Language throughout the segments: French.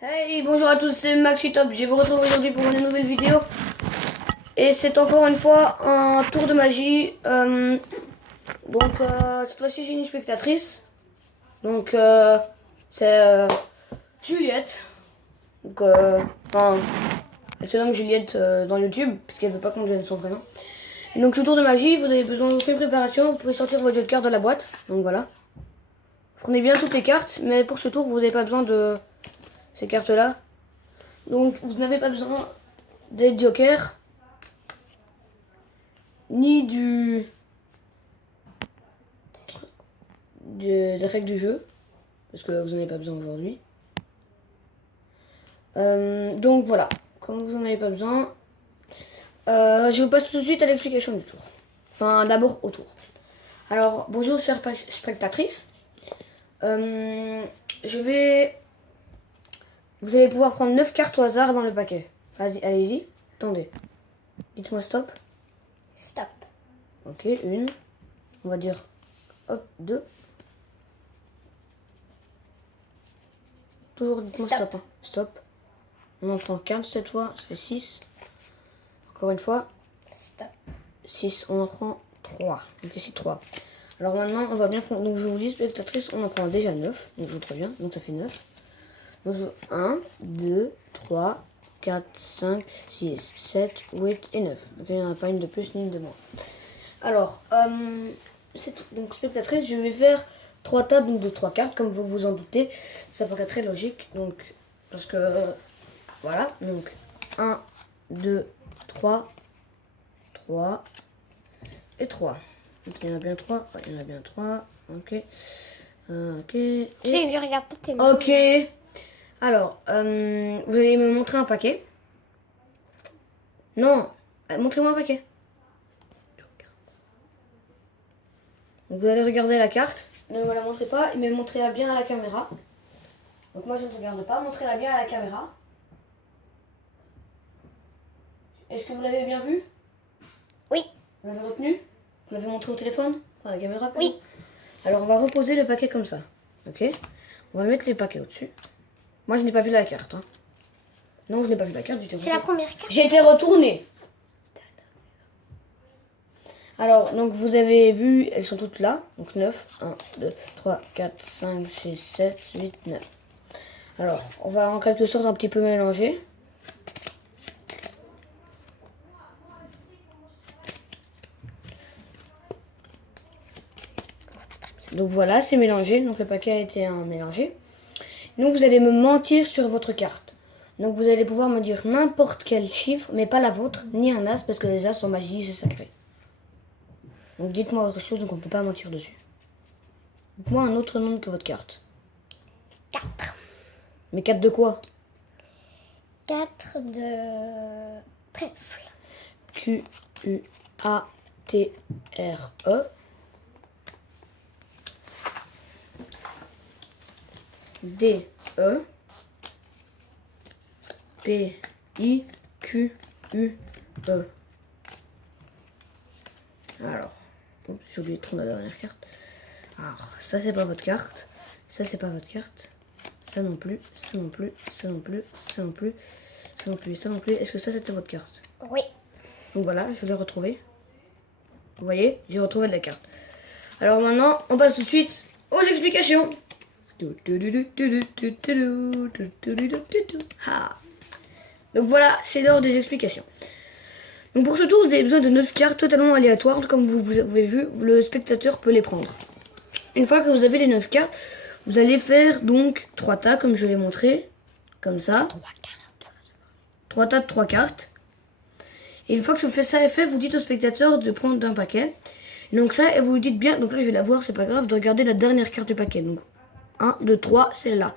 Hey, bonjour à tous, c'est Maxitop. Je vous retrouve aujourd'hui pour une nouvelle vidéo. Et c'est encore une fois un tour de magie. Cette fois-ci, j'ai une spectatrice. C'est Juliette. Elle se nomme Juliette dans YouTube, parce qu'elle veut pas qu'on donne son prénom. Et donc, ce tour de magie, vous avez besoin d'aucune préparation. Vous pouvez sortir votre jeu de cartes de la boîte. Donc voilà. Vous prenez bien toutes les cartes, mais pour ce tour, vous n'avez pas besoin de ces cartes-là. Donc, vous n'avez pas besoin des jokers, ni des règles du jeu, parce que vous n'en avez pas besoin aujourd'hui. Donc voilà, comme vous n'en avez pas besoin, je vous passe tout de suite à l'explication du tour. Enfin, d'abord au tour. Alors, bonjour chère spectatrice. Vous allez pouvoir prendre 9 cartes au hasard dans le paquet. Vas-y, allez-y. Attendez. Dites-moi stop. Stop. Ok, une. On va dire, hop, 2. Toujours dites-moi stop. Hein. Stop. On en prend 4 cette fois, ça fait 6. Encore une fois. Stop. 6, on en prend 3. Donc ici 3. Alors maintenant, on va bien prendre. Donc je vous dis, spectatrice, on en prend déjà 9. Donc je vous préviens, donc ça fait 9. Donc 1, 2, 3, 4, 5, 6, 7, 8 et 9. Donc il n'y en a pas une de plus ni une de moins. Alors, c'est tout. Donc spectatrice, je vais faire 3 tas donc de 3 cartes, comme vous vous en doutez. Ça paraît très logique. Donc, parce que, voilà. Donc, 1, 2, 3, 3 et 3. Donc il y en a bien 3. Ouais, il y en a bien 3. Ok. Ok. Tu sais que je regarde pas tes mains. Ok. Alors, vous allez me montrer un paquet. Non, montrez-moi un paquet. Donc vous allez regarder la carte. Ne me la montrez pas, mais montrez-la bien à la caméra. Donc moi je ne regarde pas, montrez-la bien à la caméra. Est-ce que vous l'avez bien vu? Oui. Vous l'avez retenu? Vous l'avez montré au téléphone? Enfin, à la caméra? Oui. Alors on va reposer le paquet comme ça. Ok? On va mettre les paquets au-dessus. Moi je n'ai pas vu la carte. Hein. Non, je n'ai pas vu la carte du tout. C'est la première carte. J'ai été retournée. Alors, donc vous avez vu, elles sont toutes là. Donc 9, 1, 2, 3, 4, 5, 6, 7, 8, 9. Alors, on va en quelque sorte un petit peu mélanger. Donc voilà, c'est mélangé. Donc le paquet a été mélangé. Donc vous allez me mentir sur votre carte. Donc vous allez pouvoir me dire n'importe quel chiffre, mais pas la vôtre, ni un as, parce que les as sont magiques, c'est sacré. Donc dites-moi autre chose, donc on ne peut pas mentir dessus. Dites-moi un autre nombre que votre carte. 4. Mais 4 de quoi? 4 de trèfle. Q-U-A-T-R-E. D-E. P-I-Q-U-E. Alors, j'ai oublié de prendre la dernière carte. Alors, ça c'est pas votre carte. Ça c'est pas votre carte. Ça non plus, ça non plus, ça non plus, ça non plus, ça non plus, ça non plus. Est-ce que ça c'était votre carte? Oui. Donc voilà, je l'ai retrouvé. Vous voyez, j'ai retrouvé de la carte. Alors maintenant, on passe tout de suite aux explications. Donc voilà, c'est l'heure des explications. Donc pour ce tour, vous avez besoin de 9 cartes totalement aléatoires. Comme vous avez vu, le spectateur peut les prendre. Une fois que vous avez les 9 cartes, vous allez faire donc 3 tas comme je l'ai montré. Comme ça. 3 tas de 3 cartes. Et une fois que ça est fait, vous dites au spectateur de prendre un paquet. Et donc ça, et vous lui dites bien, donc là je vais la voir, c'est pas grave, de regarder la dernière carte du paquet. Donc 1, 2, 3, celle-là.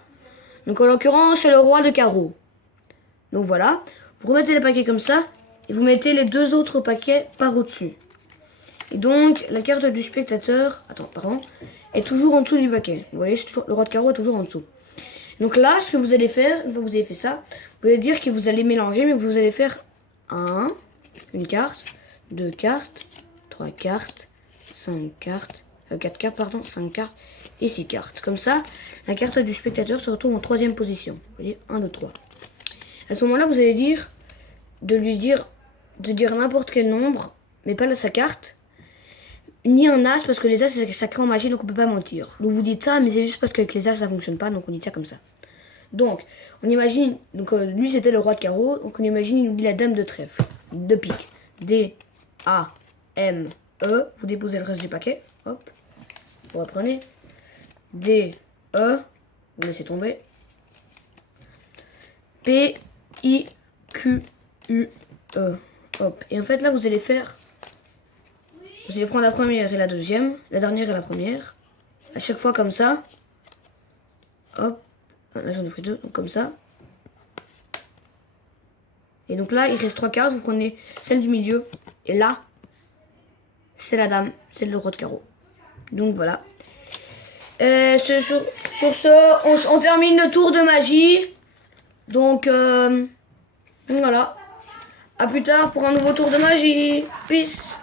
Donc en l'occurrence, c'est le roi de carreau. Donc voilà, vous remettez les paquets comme ça, et vous mettez les 2 autres paquets par au-dessus. Et donc, la carte du spectateur, est toujours en dessous du paquet. Vous voyez, le roi de carreau est toujours en dessous. Donc là, ce que vous allez faire, une fois que vous avez fait ça, vous allez dire que vous allez mélanger, mais vous allez faire une carte, 2 cartes, 3 cartes, 5 cartes, 4 cartes, pardon, 5 cartes et 6 cartes. Comme ça, la carte du spectateur se retrouve en 3e position. Vous voyez, 1, 2, 3. À ce moment-là, vous allez dire de dire n'importe quel nombre, mais pas sa carte, ni un as, parce que les as c'est sacré en magie, donc on peut pas mentir. Donc vous dites ça, mais c'est juste parce qu'avec les as ça fonctionne pas, donc on dit ça comme ça. Donc, on imagine, donc lui c'était le roi de carreau, donc on imagine il nous dit la dame de trèfle, de pique, D, A, M, E, vous déposez le reste du paquet, hop, vous reprenez, D, E, vous laissez tomber, P, I, Q, U, E, hop, et en fait là vous allez faire, vous allez prendre la première et la deuxième, la dernière et la première, à chaque fois comme ça, hop, là j'en ai pris 2, donc comme ça. Et donc là il reste 3 cartes, vous prenez celle du milieu. Et là, c'est la dame, c'est le roi de carreau. Donc voilà. Sur ce, on termine le tour de magie. Donc voilà. À plus tard pour un nouveau tour de magie. Peace.